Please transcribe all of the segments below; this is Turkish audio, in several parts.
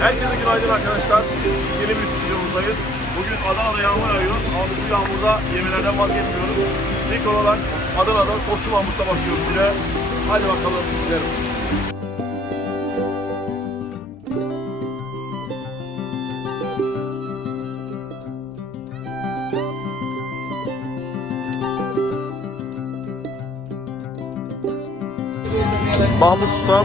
Herkese günaydın arkadaşlar. Yeni bir videomuzdayız. Bugün Adana'da yağmur yağıyor ama bu yağmurda yemelerden vazgeçmiyoruz. İlk olarak Adana'da Koçu Mahmut'ta başlıyoruz yine. Hadi bakalım gidelim. Mahmut Usta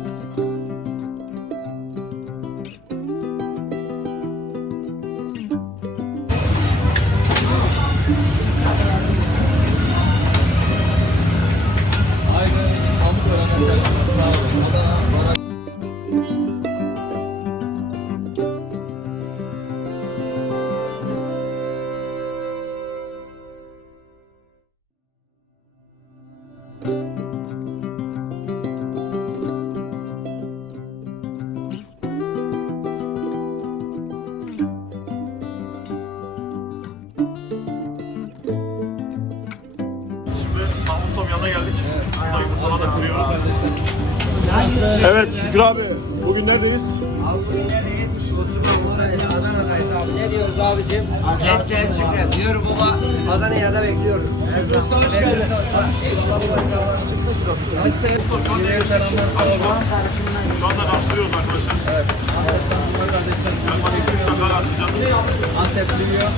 koyuyorum. Şimdi yanına geldik. Burada yumurtaları da kırıyoruz. Evet Şükrü abi. Bugün neredeyiz? Neredeyiz? Koçumlu'dayız, Adana'dayız abi. Ne diyoruz abicim? Et sen Şükret. Diyorum baba, Adana'ya da bekliyoruz. Usta hoş geldin. Usta şu anda yiyoruz. Şu anda karşılıyoruz arkadaşlar. Evet. Yaklaşık 3 dakika atacağız. Antep biliyor.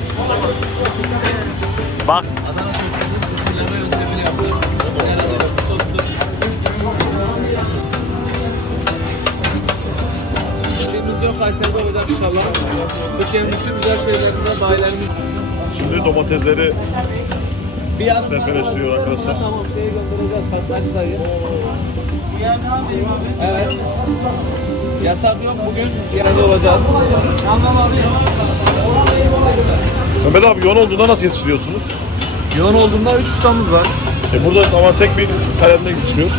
Bak. Adana sosunu fırlama Kayseri'de olacak inşallah. Türkiye'nin bütün güzel şeylerinde bayilerimiz. Şimdi domatesleri Bir yarım Serpeleştiriyor arkadaşlar. Tamam şeye göndereceğiz katlançları. Evet. Yasak yok bugün ciğerde olacağız. Tamam abi. Mehmet abi yoğun olduğunda nasıl yetiştiriyorsunuz? Yoğun olduğunda 3 ustamız var. E burada ama tek bir kalemle geçiyor.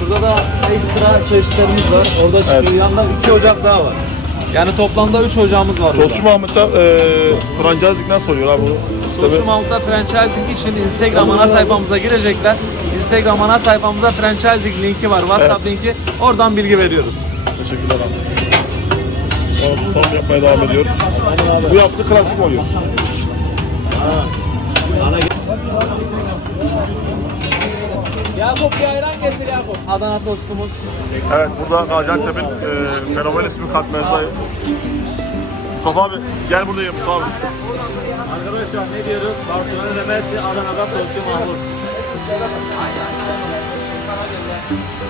Şurada da ekstra çeşitlerimiz var. Orada çıkıyor. Evet. Yanında iki ocak daha var. Yani toplamda 3 ocağımız var Kolçu Mahmut'ta e, franchising nasıl oluyor abi bu? Sosu Mahmut'ta franchising için Instagram ana sayfamıza girecekler. Instagram ana sayfamıza franchising linki var. WhatsApp linki. Oradan bilgi veriyoruz. Teşekkürler abi. Ustam yapmaya devam ediyor. Bu yaptı klasik oluyor. Yakup bir ayran getir Yakup. Adana tostumuz. Evet burada Gaziantep'in e, fenomen ismi katmersi. Mustafa abi gel buradayım Mustafa abi. Arkadaşlar ne diyoruz? Barcelona Remesi Adana'da tostu Mahmut.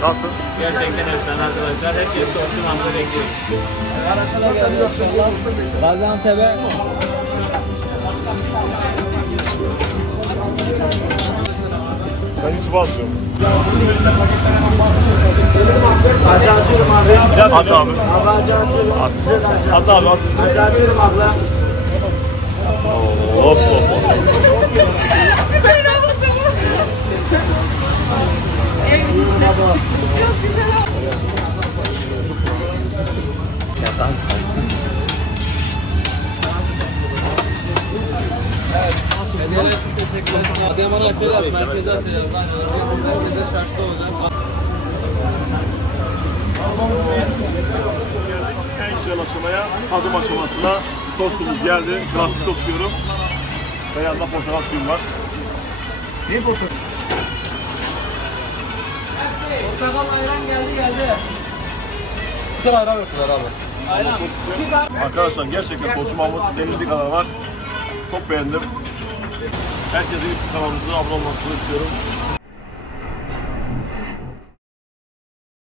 Nasıl? Gerçekten efsane arkadaşlar. Hep bir tostu Mahmut'u bekliyoruz. Gaziantep'e Ben Yusuf'u asıyorum. Acı atıyorum abi. At abi. Abla acı atıyorum. At. Size de acı At abi at. Acı atıyorum abla. Adıyaman'ı açacağız, merkezi açacağız. Merkezde şarjda olacak. En güzel aşamaya, tadım aşamasına tostumuz geldi. Klasik tost yiyorum. Ve yanında portakal suyum var. Ne portakal? Portakal ayran geldi geldi. Bir tane ayran yoktular abi. Ayran. Arkadaşlar gerçekten Koçu Mahmut denildiği kadar var. Çok beğendim. Herkesin YouTube kanalımıza abone olmasını istiyorum.